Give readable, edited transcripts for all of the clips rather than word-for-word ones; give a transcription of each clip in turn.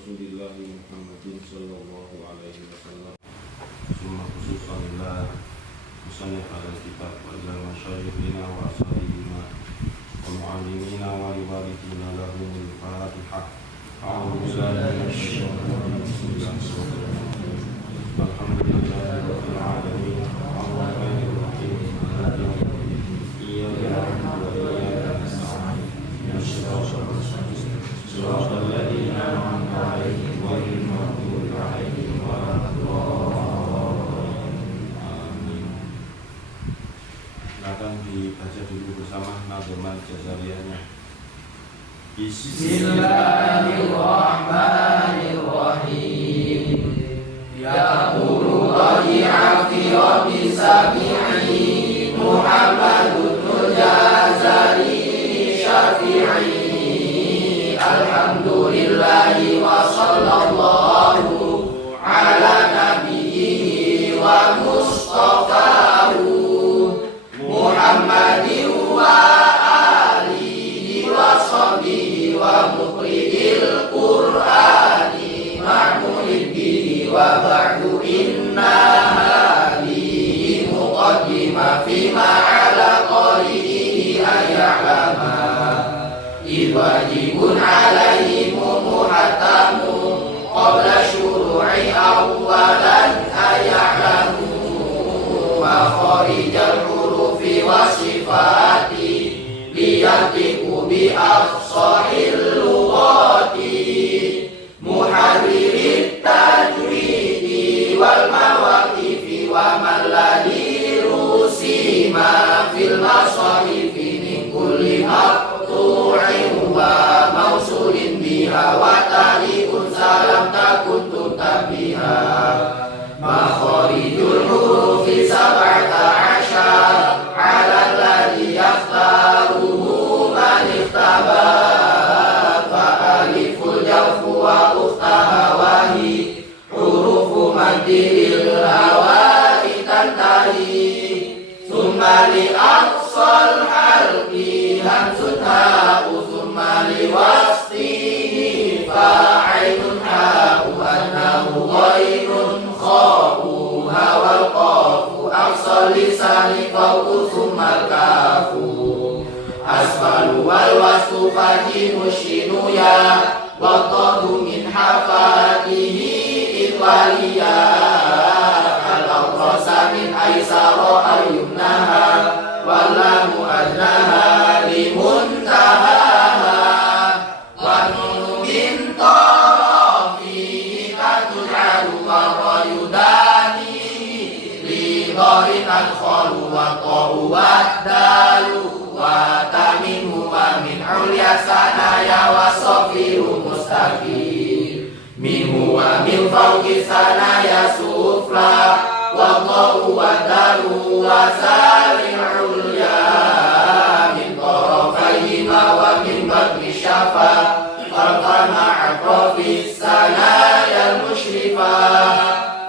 Rasulillah Muhammadin sallallahu alaihi wasallam. Summa khususan ila musannif al-kitab wa ila masyayikhina wa ashabina wa mu'allimina wa liwarithina lahumul Fatihah. A'udzu billahi minasy syaithanir rajim. Alhamdulillahi rabbil alamin. Arrahmanir rahim. Maliki yaumiddin. Iyyaka na'budu wa iyyaka nasta'in. Shiratal ladzina an'amta 'alaihim ghairil maghdubi 'alaihim waladdallin. Amin. Silakan dibaca dulu bersama nadhaman jazariyahnya. Bismillahirrahmanirrahim. Yaqulu rabi'a fi rabbi sabi'i Muhammadun Jazari Syafi'i. Alhamdulillahi wa sallallahu ala nabiyhi wa mustafahu Muhammadin wa alihi wa sahbihi wa muqridil qur'ani ma'mulin bihi wa ba'du inna hadihi muqaddimah fima ala qari'ihi ayya'lama wajibun alaihimu muhatamu qabla syuru'i awwalan ayya'lamu makharijal hurufi wa sifati liyatiku bi afsahil lughati muharririt tajwidi wal mawaqifi wa man ladhi rusima fil masahifi min kulli maqtu'in wa mausulin biha wa tali'un salam takun tutabiha makharijul hurufi sab'ata asyar ala alladhi yaftaruhu man ikhtabar fa aliful jawfu wa ukhtaha wahi hurufu maddil hawa'i tantahi summa li aqsal halqi hamzun ha'u summa li wasfihi fa'ainun ha'u annahu ghairun kha'u hawal qafu aqsal lisani fawqu summa kafu asfalu wal wasfu fajimu shinu ya wa qadu min hafatihi iqwaliya al-awrasa min aisara al-yumnaha walamu adnaha limuntahaha wa nunu min tarafihi katuj'alu wa yudani li dharin al-khalu wa ta'u wa dalu wa taminu wa min ulya sanaya wa safiru mustaqim minhu wa min fawqi sanaya sufla wa ta'u wa dalu wa sari'ul ya min tarafayhima wa min batni syafa farqan ma'atrafis sanaya al-mushrifa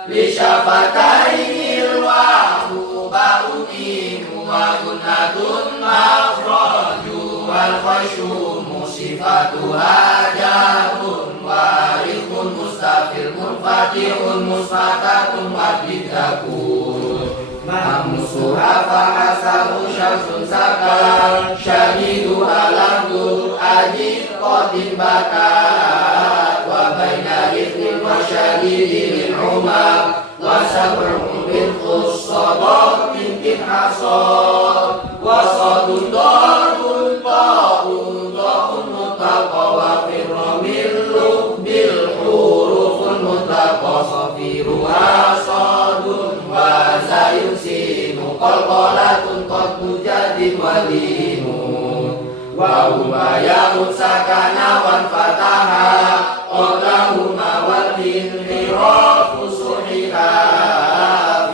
li syafataynil wahu ba'unimu wa gunnatun makhraju wal khashumu sifatuha jarun warithun mustafir munfatihun musfatatun wadidakun mamusuha fahasamu syamsun sakar syahidu alamdu ajid qadim bakat wa baina ifnin wa syahidin umar wa sabrun bin khussadat min hasad wa sadun darun ta'un ta'un mutaqa wa firramil lubbil hurufun mutaqa safiruha sadun wa zayun sinu qalqalatun qadbu jadin walimun wa umayahun sakana wan fataha qawlahuma wal inhirafu suhiha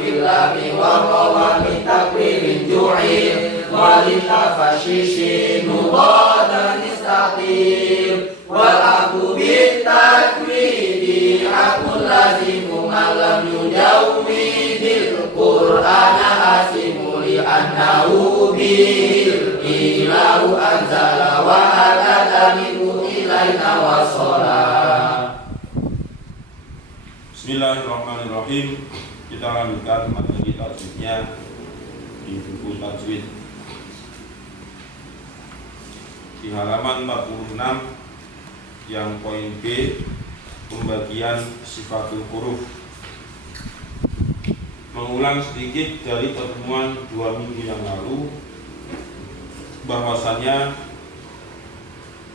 filami wa rawa min takwirin ju'in walilafashishin nubadan istatir wal aku bitakwidi hakun lazimu malam yujawidil qur'ana hasimu li annahu bil ilahu anzala wa adada minhu ilaina wa sholat Bismillahirrahmanirrahim. Kita lanjutkan materi tajwidnya di buku tajwid di halaman 46 yang poin B, pembagian sifatul huruf. Mengulang sedikit dari pertemuan 2 minggu yang lalu, bahwasannya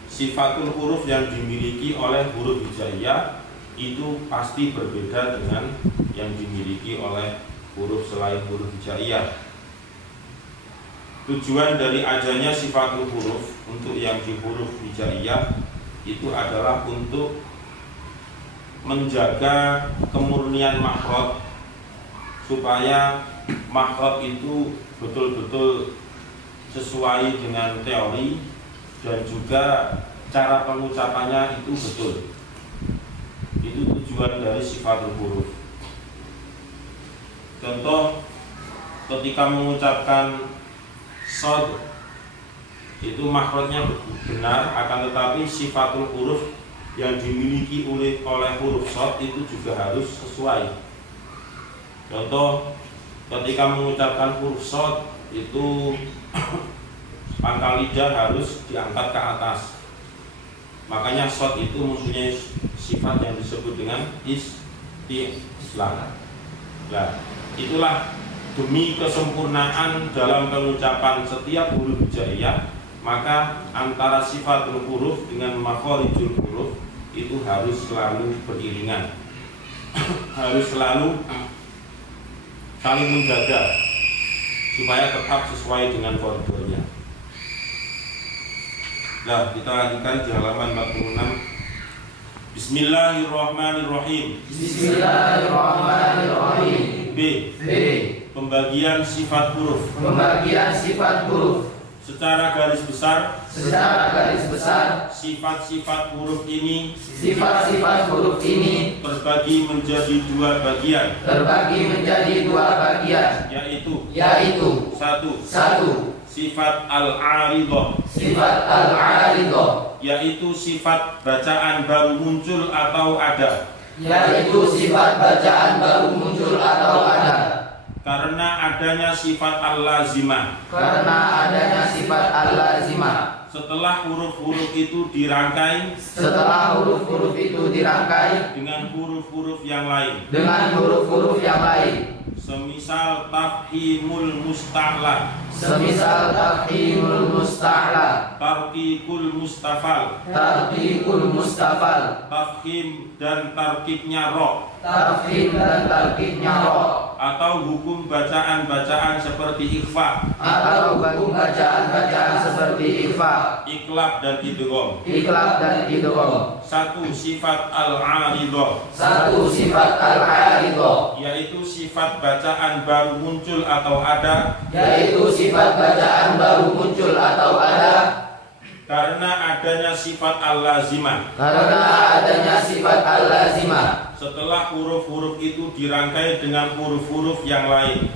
sifatul huruf yang dimiliki oleh huruf hijaiyah itu pasti berbeda dengan yang dimiliki oleh huruf selain huruf hijaiyah. Tujuan dari adanya sifatul huruf untuk yang di huruf hijaiyah itu adalah untuk menjaga kemurnian makhraj, supaya makhraj itu betul-betul sesuai dengan teori dan juga cara pengucapannya itu betul. Itu tujuan dari sifatul huruf. Contoh, ketika mengucapkan shad itu makhrajnya benar, akan tetapi sifatul huruf yang dimiliki oleh huruf shad itu juga harus sesuai. Contoh, ketika mengucapkan huruf shad itu pangkal lidah harus diangkat ke atas. Makanya shad itu mempunyai sifat yang disebut dengan istislam. Nah, itulah demi kesempurnaan dalam pengucapan setiap huruf hijaiyah, maka antara sifatul huruf dengan makharijul huruf itu harus selalu beriringan. Harus selalu saling menjaga supaya tetap sesuai dengan koridornya. Nah, kita lanjutkan di halaman 46. Bismillahirrahmanirrahim. Bismillahirrahmanirrahim. B. Pembagian sifat huruf. Pembagian sifat huruf. Secara garis besar, sifat-sifat huruf ini terbagi menjadi dua bagian. Yaitu satu, sifat al-'aridah. Yaitu sifat bacaan baru muncul atau ada. Karena adanya sifat al-lazimah. Setelah huruf-huruf itu dirangkai dengan huruf-huruf yang lain. Semisal tafhimul musta'la, tarkikul mustafal, tafhim dan tarkibnya ro, atau hukum bacaan-bacaan seperti ikhfa, iklab dan idgham. Satu, sifat al-'aridah, yaitu sifat bacaan baru muncul atau ada. Karena adanya sifat al-lazimah. Setelah huruf-huruf itu dirangkai dengan huruf-huruf yang lain.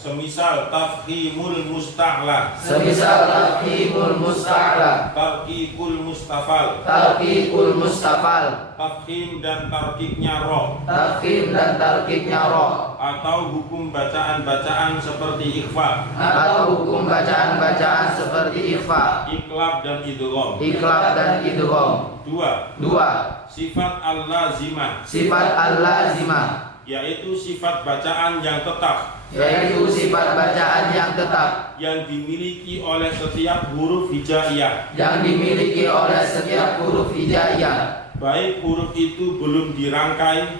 Semisal tafhimul musta'la, tarkikul mustafal, tafhim dan tarkibnya ro, atau hukum bacaan-bacaan seperti ikhfa, iklab dan idgham. Dua, sifat al-lazimah, yaitu sifat bacaan yang tetap, yang dimiliki oleh setiap huruf hijaiyah, baik huruf itu belum dirangkai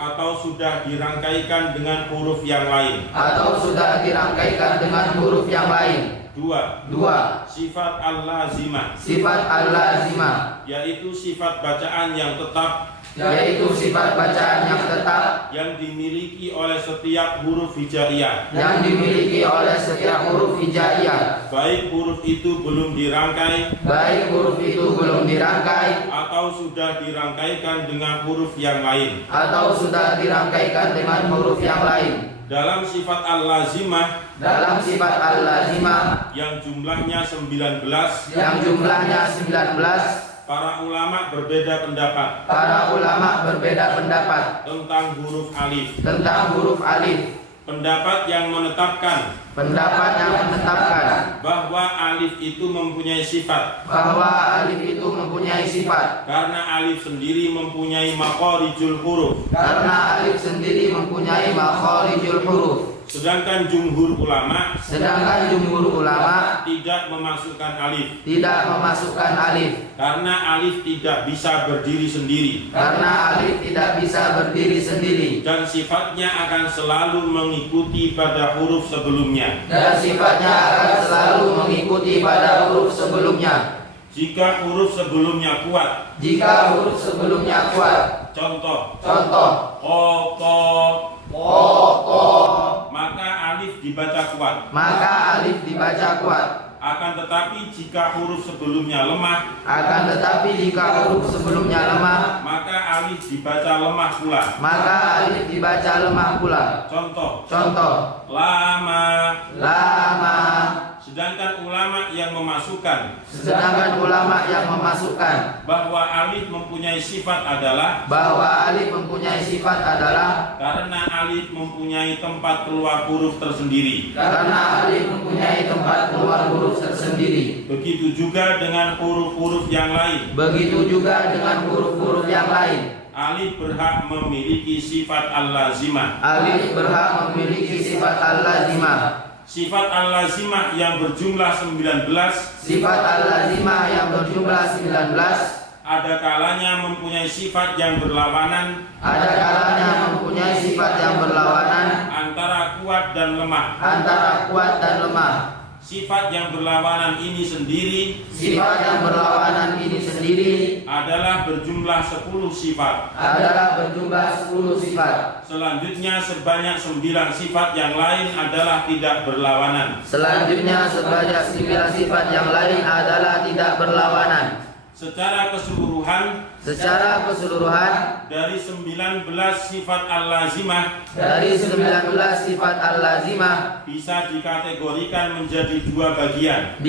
atau sudah dirangkaikan dengan huruf yang lain. Dua, sifat al-lazimah, yaitu sifat bacaan yang tetap, yang dimiliki oleh setiap huruf hijaiyah, baik huruf itu belum dirangkai atau sudah dirangkaikan dengan huruf yang lain. dalam sifat al-lazimah dalam sifat al-lazimah yang jumlahnya 19, yang jumlahnya 19, para ulama berbeda pendapat para ulama berbeda pendapat tentang huruf alif. tentang huruf alif. Pendapat yang menetapkan bahwa alif itu mempunyai sifat, bahwa alif itu mempunyai sifat karena alif sendiri mempunyai makharijul huruf, karena alif sendiri mempunyai makharijul huruf. sedangkan jumhur ulama tidak memasukkan alif, karena alif tidak bisa berdiri sendiri dan sifatnya akan selalu mengikuti pada huruf sebelumnya. Jika huruf sebelumnya kuat, contoh maka alif dibaca kuat. Akan tetapi jika huruf sebelumnya lemah, maka alif dibaca lemah pula. Contoh lama. Sedangkan ulama yang memasukkan bahwa alif mempunyai sifat adalah karena alif mempunyai tempat keluar huruf tersendiri. Begitu juga dengan huruf-huruf yang lain. Alif berhak memiliki sifat al-lazimah. Sifat al-lazimah yang berjumlah 19 ada kalanya mempunyai sifat yang berlawanan antara kuat dan lemah. Sifat yang berlawanan ini sendiri adalah berjumlah 10 sifat. Selanjutnya sebanyak 9 sifat yang lain adalah tidak berlawanan. Secara keseluruhan dari 19 sifat al-lazimah bisa dikategorikan menjadi dua bagian,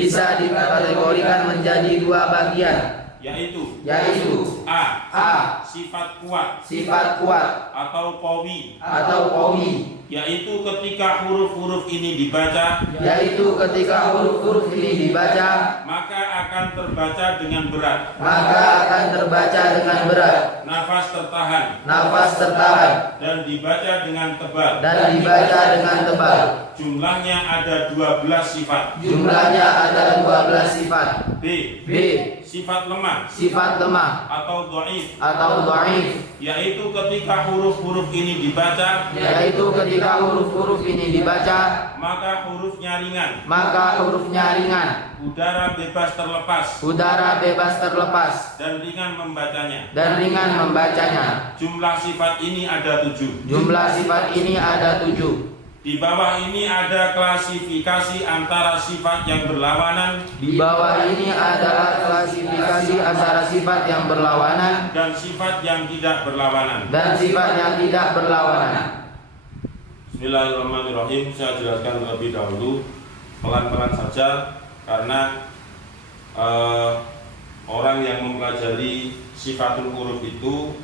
yaitu A. Sifat kuat atau qawi, yaitu ketika huruf-huruf ini dibaca maka akan terbaca dengan berat, nafas tertahan dan dibaca dengan tebal. Jumlahnya ada 12 sifat. B. Sifat lemah atau dhaif, yaitu ketika huruf-huruf ini dibaca maka hurufnya ringan, udara bebas terlepas dan ringan membacanya. Jumlah sifat ini ada 7. Di bawah ini ada klasifikasi antara sifat yang berlawanan dan sifat yang tidak berlawanan. Bismillahirrahmanirrahim. Saya jelaskan terlebih dahulu pelan-pelan saja karena orang yang mempelajari sifatul huruf itu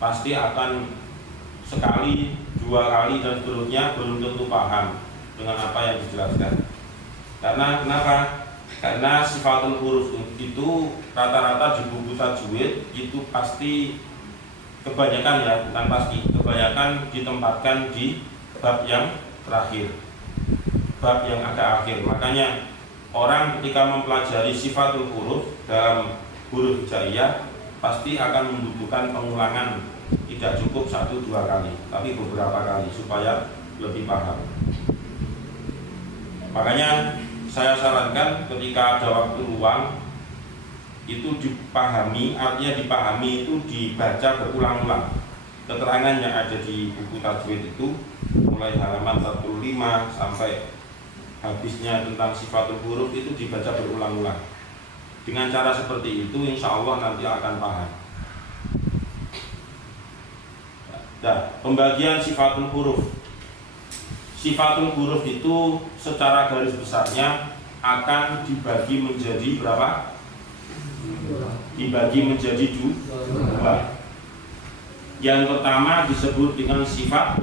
pasti akan sekali, 2 kali dan seterusnya belum tentu paham dengan apa yang dijelaskan. Karena sifatul huruf itu rata-rata di buku tajwid itu pasti kebanyakan ditempatkan di bab yang terakhir, bab yang agak akhir. Makanya orang ketika mempelajari sifatul huruf dalam huruf hijaiyah pasti akan membutuhkan pengulangan, tidak cukup 1-2 kali, tapi beberapa kali supaya lebih paham. Makanya saya sarankan ketika ada waktu luang itu dipahami, artinya dipahami itu dibaca berulang-ulang. Keterangan yang ada di buku tajwid itu mulai halaman 45 sampai habisnya tentang sifatul huruf itu dibaca berulang-ulang. Dengan cara seperti itu insya Allah nanti akan paham. Nah, pembagian sifatul huruf sifatul huruf itu secara garis besarnya akan dibagi menjadi berapa? Dibagi menjadi dua. Yang pertama disebut dengan sifat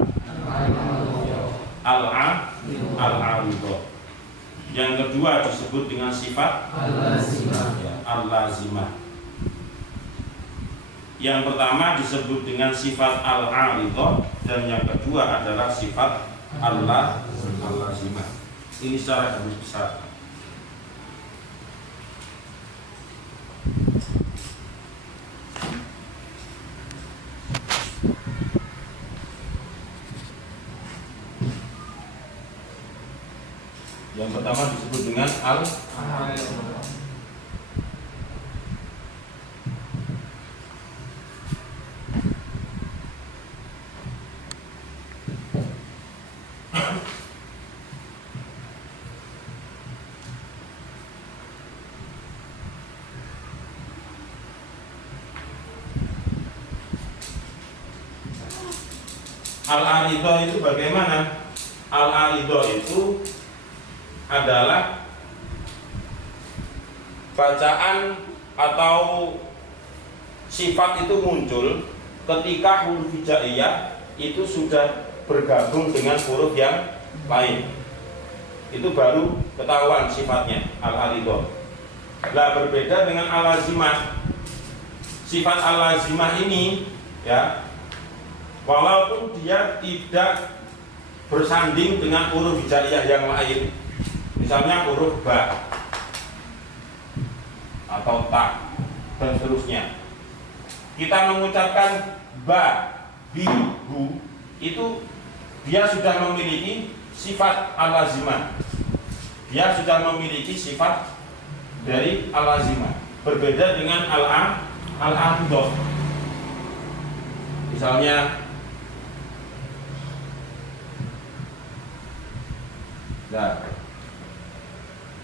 al-aridah. Yang kedua disebut dengan sifat al-lazimah. Yang pertama disebut dengan sifat al-aridah dan yang kedua adalah sifat al-lazimah. Ini secara garis besar. Yang pertama disebut dengan al-aridah itu bagaimana? Al-aridah itu adalah bacaan atau sifat itu muncul ketika huruf hijaiyah itu sudah bergabung dengan huruf yang lain. Itu baru ketahuan sifatnya al-aridah. Nah, berbeda dengan al-lazimah. Sifat al-lazimah ini ya, walaupun dia tidak bersanding dengan huruf hijaiyah yang lain, misalnya huruf ba atau ta dan seterusnya, kita mengucapkan ba, bi, bu, itu dia sudah memiliki sifat al-lazimah. Dia sudah memiliki sifat dari al-lazimah. Berbeda dengan al-aridah. Misalnya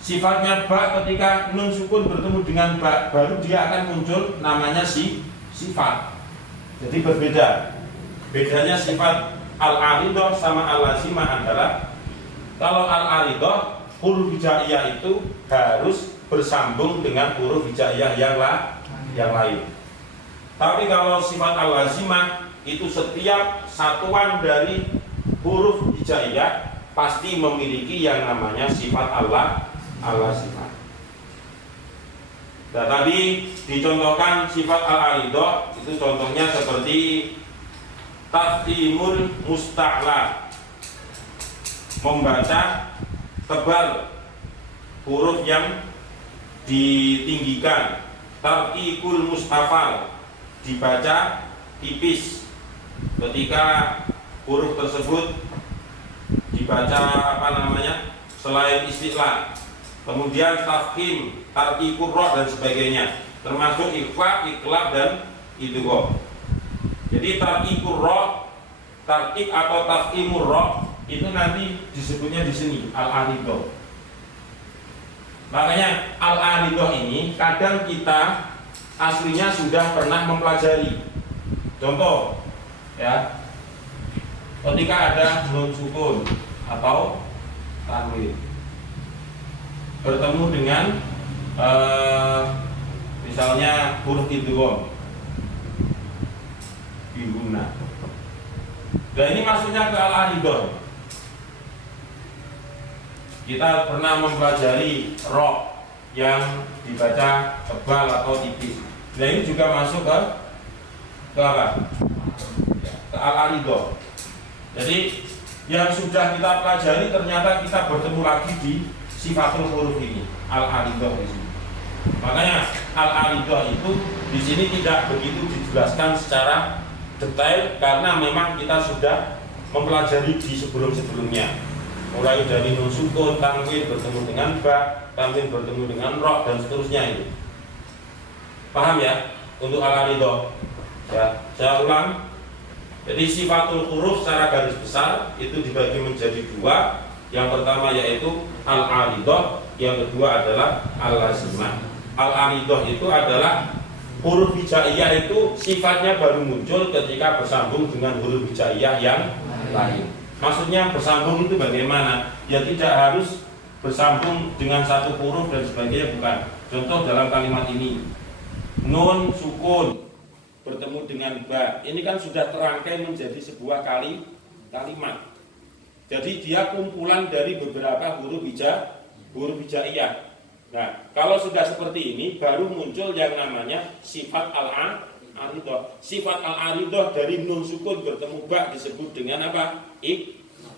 sifatnya ba ketika nun sukun bertemu dengan ba, baru dia akan muncul namanya sifat. Jadi berbeda. Bedanya sifat al-aridah sama al-lazimah adalah kalau al-aridah huruf hijaiyah itu harus bersambung dengan huruf hijaiyah yang lain. Tapi kalau sifat al-lazimah itu setiap satuan dari huruf hijaiyah pasti memiliki yang namanya sifat al-lazimah. Nah, tadi dicontohkan sifat al-aridah itu contohnya seperti tafhimul musta'la, membaca tebal huruf yang ditinggikan. Tarqiqul mustafal, dibaca tipis ketika huruf tersebut dibaca selain istilah. Kemudian tafhim, tarqiqur ra dan sebagainya, termasuk ikhfa, iqlab dan idgham. Jadi tarqiqur ra, tarqiq atau tafhimur ra itu nanti disebutnya di sini al-aridah. Makanya al-aridah ini kadang kita aslinya sudah pernah mempelajari. Contoh ya, ketika ada nun sukun atau tanwin bertemu dengan misalnya huruf idgham bihuna. Dan ini maksudnya ke al-aridah. Kita pernah mempelajari ro yang dibaca tebal atau tipis. Nah, ini juga masuk ke apa? Ke al-aridah. Jadi yang sudah kita pelajari ternyata kita bertemu lagi di sifatul huruf ini, al-aridah di sini. Makanya al-aridah itu di sini tidak begitu dijelaskan secara detail karena memang kita sudah mempelajari di sebelum-sebelumnya. Mulai dari nun sukun, tanwin bertemu dengan ba, tanwin bertemu dengan ro dan seterusnya itu. Paham ya? Untuk al-aridah. Ya, saya ulang. Jadi sifatul huruf secara garis besar itu dibagi menjadi dua. Yang pertama yaitu al-aridah, yang kedua adalah al-lazimah. Al-aridah itu adalah huruf hijaiyah itu sifatnya baru muncul ketika bersambung dengan huruf hijaiyah yang lain. Maksudnya bersambung itu bagaimana? Ya tidak harus bersambung dengan satu huruf dan sebagainya, bukan. Contoh dalam kalimat ini, nun sukun bertemu dengan ba, ini kan sudah terangkai menjadi sebuah kalimat. Jadi dia kumpulan dari beberapa huruf hijaiyah. Nah, kalau sudah seperti ini baru muncul yang namanya sifat al-aridah. Sifat al-aridah dari nun sukun bertemu ba disebut dengan apa?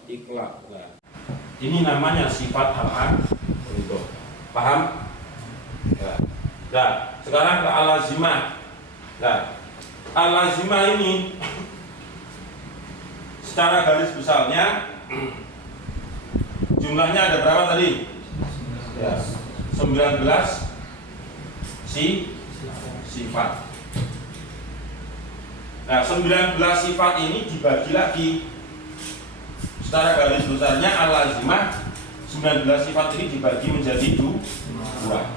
Iklab. Nah, ini namanya sifat al-aridah. Paham? Nah, sekarang ke al-lazimah. Nah, al-lazimah ini secara garis besarnya jumlahnya ada berapa tadi? Ya, 19 sifat. Nah, 19 sifat ini dibagi lagi. Secara garis besarnya al-lazimah 19 sifat ini dibagi menjadi dua.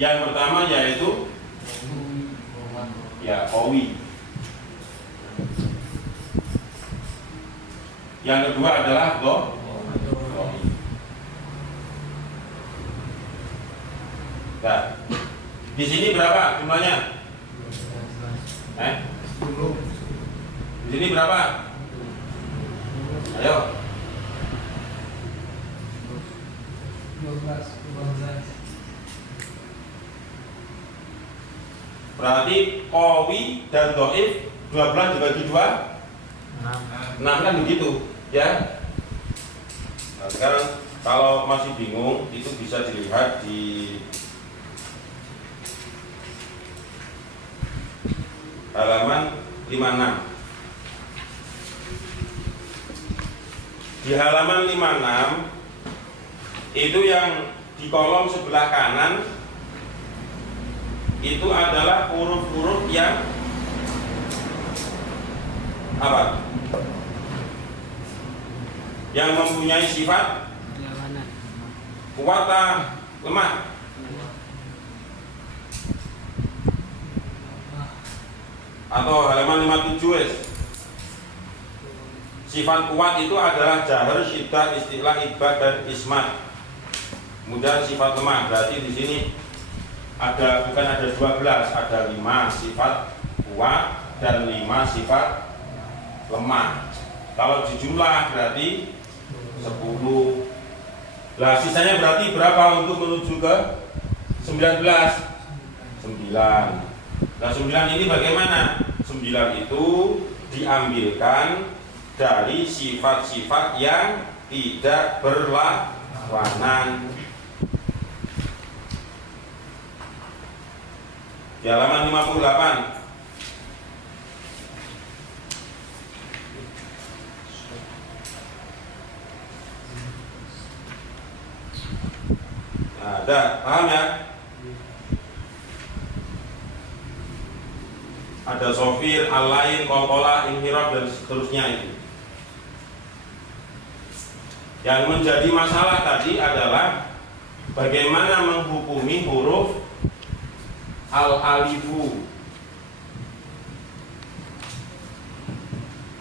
Yang pertama yaitu ya qawi. Yang kedua adalah dhaif. Nah, di sini berapa jumlahnya? Di sini berapa? Ayo. 12. Berarti qawi dan dhaif 12 dibagi 2 6 kan begitu ya. Nah, sekarang kalau masih bingung itu bisa dilihat di halaman 56. Di halaman 56 itu yang di kolom sebelah kanan itu adalah huruf-huruf yang apa? Yang mempunyai sifat kuat atau lemah? Atau halaman 57 sifat kuat itu adalah jahar, syiddah, istilah, ibad, dan ismat. Kemudian sifat lemah berarti di sini bukan ada 12, ada 5 sifat kuat dan 5 sifat lemah. Kalau dijumlah berarti 10. Nah, sisanya berarti berapa untuk menuju ke 19? 9. Nah, 9 ini bagaimana? 9 itu diambilkan dari sifat-sifat yang tidak berlawanan. Di halaman 58 ada, paham ya? Ada sofir, al-lain, qalqalah, inhiraf, dan seterusnya itu. Yang menjadi masalah tadi adalah bagaimana menghukumi huruf al-alifu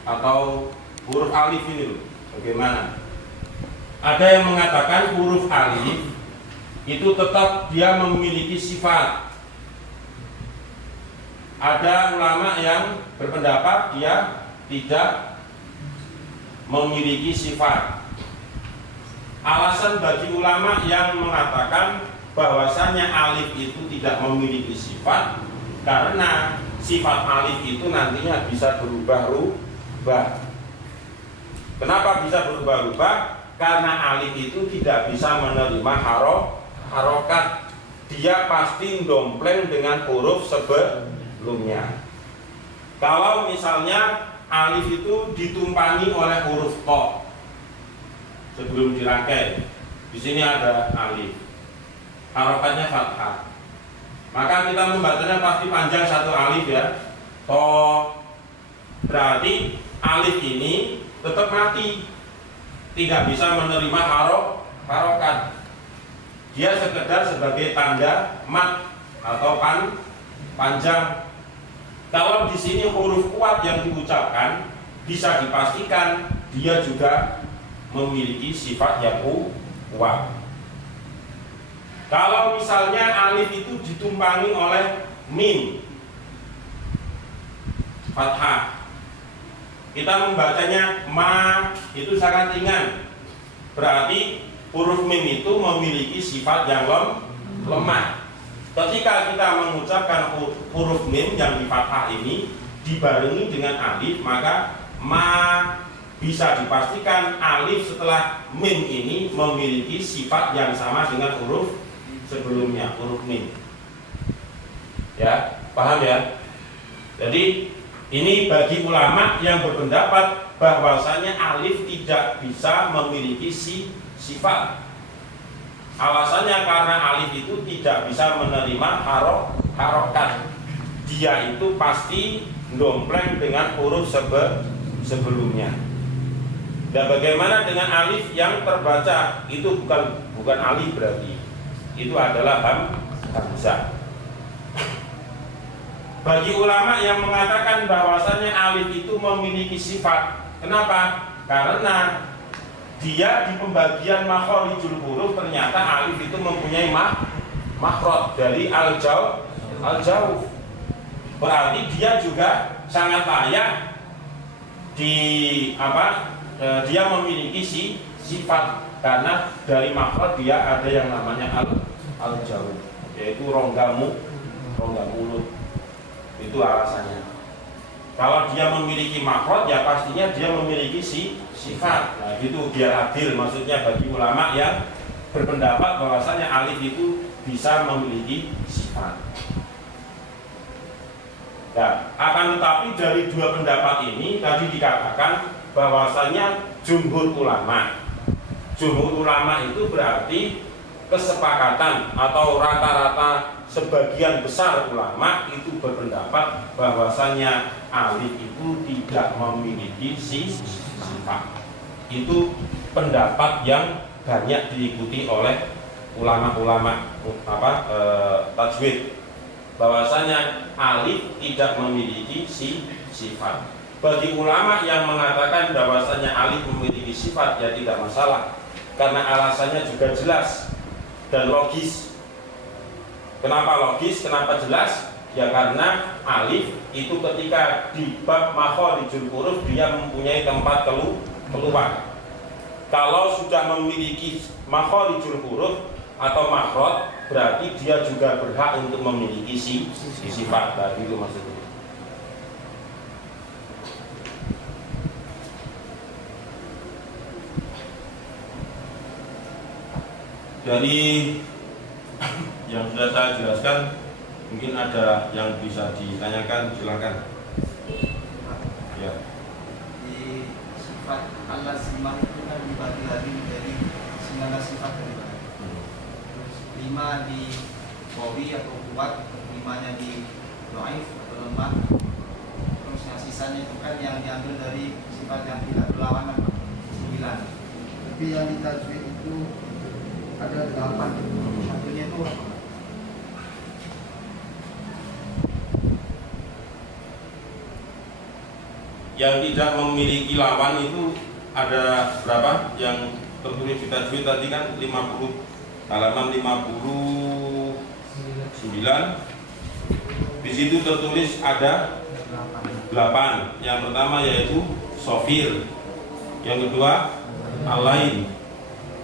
atau huruf alif ini loh. Bagaimana? Ada yang mengatakan huruf alif itu tetap dia memiliki sifat. Ada ulama yang berpendapat dia tidak memiliki sifat. Alasan bagi ulama yang mengatakan bahwasannya alif itu tidak memiliki sifat karena sifat alif itu nantinya bisa berubah-ubah. Kenapa bisa berubah-ubah? Karena alif itu tidak bisa menerima harokat. Dia pasti dompleng dengan huruf sebelumnya. Kalau misalnya alif itu ditumpangi oleh huruf to sebelum dirangkai, di sini ada alif, harokatnya fathah, maka kita membacanya pasti panjang satu alif ya, to. Berarti alif ini tetap mati, tidak bisa menerima harokat. Dia sekedar sebagai tanda mat atau panjang. Kalau di sini huruf kuat yang diucapkan bisa dipastikan dia juga memiliki sifat yang kuat. Kalau misalnya alif itu ditumpangi oleh mim fathah, kita membacanya ma, itu sangat ringan. Berarti huruf mim itu memiliki sifat yang lemah. Ketika kita mengucapkan huruf mim yang di fathah ini dibarengi dengan alif, maka ma bisa dipastikan alif setelah mim ini memiliki sifat yang sama dengan huruf sebelumnya, huruf mim. Ya, paham ya? Jadi ini bagi ulama yang berpendapat bahwasanya alif tidak bisa memiliki sifat. Alasannya karena alif itu tidak bisa menerima harokat. Dia itu pasti dompleng dengan huruf sebelumnya. Dan bagaimana dengan alif yang terbaca? Itu bukan alif berarti. Itu adalah hamzah. Bagi ulama yang mengatakan bahwasannya alif itu memiliki sifat. Kenapa? Karena dia di pembagian makhorijul huruf ternyata alif itu mempunyai makhraj dari al-jauh. Berarti dia juga sangat layak dia memiliki sifat, karena dari makhraj dia ada yang namanya al-jauh, yaitu rongga mulut. Itu alasannya. Kalau dia memiliki makhraj, ya pastinya dia memiliki sifat. Nah, itu biar adil, maksudnya bagi ulama yang berpendapat bahwasanya alif itu bisa memiliki sifat. Nah, akan tetapi dari dua pendapat ini tadi dikatakan bahwasanya jumhur ulama itu berarti kesepakatan atau rata-rata sebagian besar ulama itu berpendapat bahwasanya alif itu tidak memiliki sifat. Itu pendapat yang banyak diikuti oleh ulama-ulama tajwid, bahwasanya alif tidak memiliki sifat. Bagi ulama yang mengatakan bahwasanya alif memiliki sifat, ya tidak masalah, karena alasannya juga jelas dan logis. Kenapa logis? Kenapa jelas? Ya karena alif itu ketika di bab makhorijul huruf dia mempunyai tempat keluar. Kalau sudah memiliki makhorijul huruf atau makhraj, berarti dia juga berhak untuk memiliki sifat. Nah, itu maksudnya. Jadi yang sudah saya jelaskan, mungkin ada yang bisa ditanyakan, silakan. Ya. Di sifat al-lazimah itu kan dibagi lagi menjadi 9 sifat dari terus 5 di qawi atau kuat, 5-nya di dhaif atau lemah. Terus yang sisanya itu kan yang diambil dari sifat yang tidak berlawanan, 9. Tapi yang di tajwid itu ada 8. Satunya itu apa? Yang tidak memiliki lawan itu ada berapa? Yang tertulis di tajwid tadi kan 50, halaman 59. Di situ tertulis ada 8. Yang pertama yaitu sofir, yang kedua al-lain,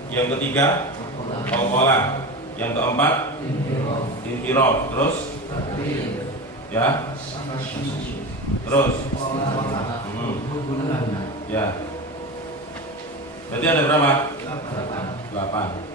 yang ketiga qalqalah, yang keempat inqirab, terus ya, terus ya. Berarti ada berapa? 8.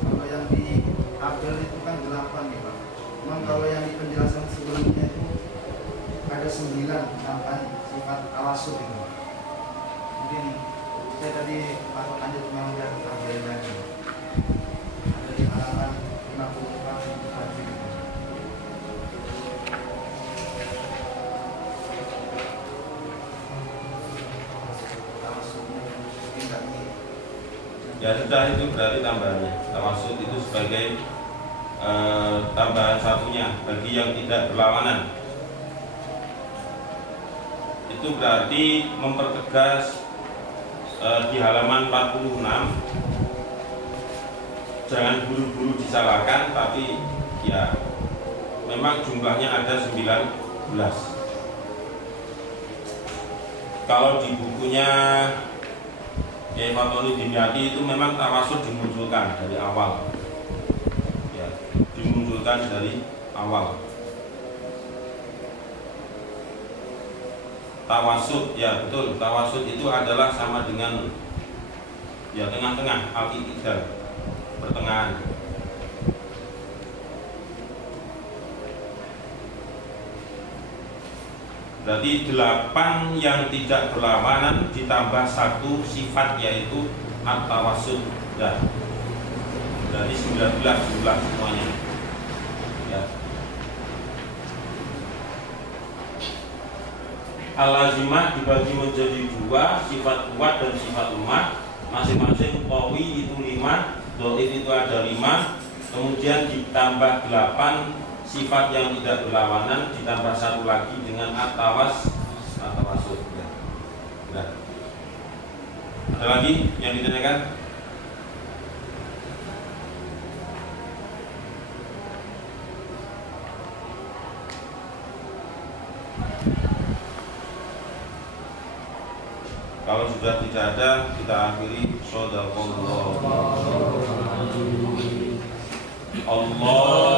Kalau yang di tabel itu kan 8 nih Pak. Cuman kalau yang di penjelasan sebelumnya itu ada 9 tentang sifat tawasud itu. Mungkin saya tadi patut lanjut memang dari tabel lagi. Ada di halaman 54 tadi. Tawasudnya mungkin lagi. Ya sudah, itu berarti tambahannya. Tawasud itu sebagai tambahan satunya bagi yang tidak berlawanan. Itu berarti mempertegas di halaman 46, jangan buru-buru disalahkan, tapi ya memang jumlahnya ada 19. Kalau di bukunya Kiai Fatoni Dimyati itu memang tawasud dimunculkan dari awal, ya, dimunculkan dari awal. Tawasud, ya betul, tawasud itu adalah sama dengan ya tengah-tengah, al-i'tidal, pertengahan. Berarti 8 yang tidak berlawanan ditambah 1 sifat, yaitu at-tawasud. Ya. Berarti 19 jumlah semuanya. Ya. Al-lazimah dibagi menjadi 2, sifat kuat dan sifat lemah. Masing-masing qawi itu 5, dhaif itu ada 5. Kemudian ditambah 8 sifat yang tidak berlawanan, ditambah 1 lagi dengan at-tawasud. Ya. Nah. Ada lagi yang ditanyakan? Kalau sudah tidak ada, kita akhiri. Shadaqallah. Allahumma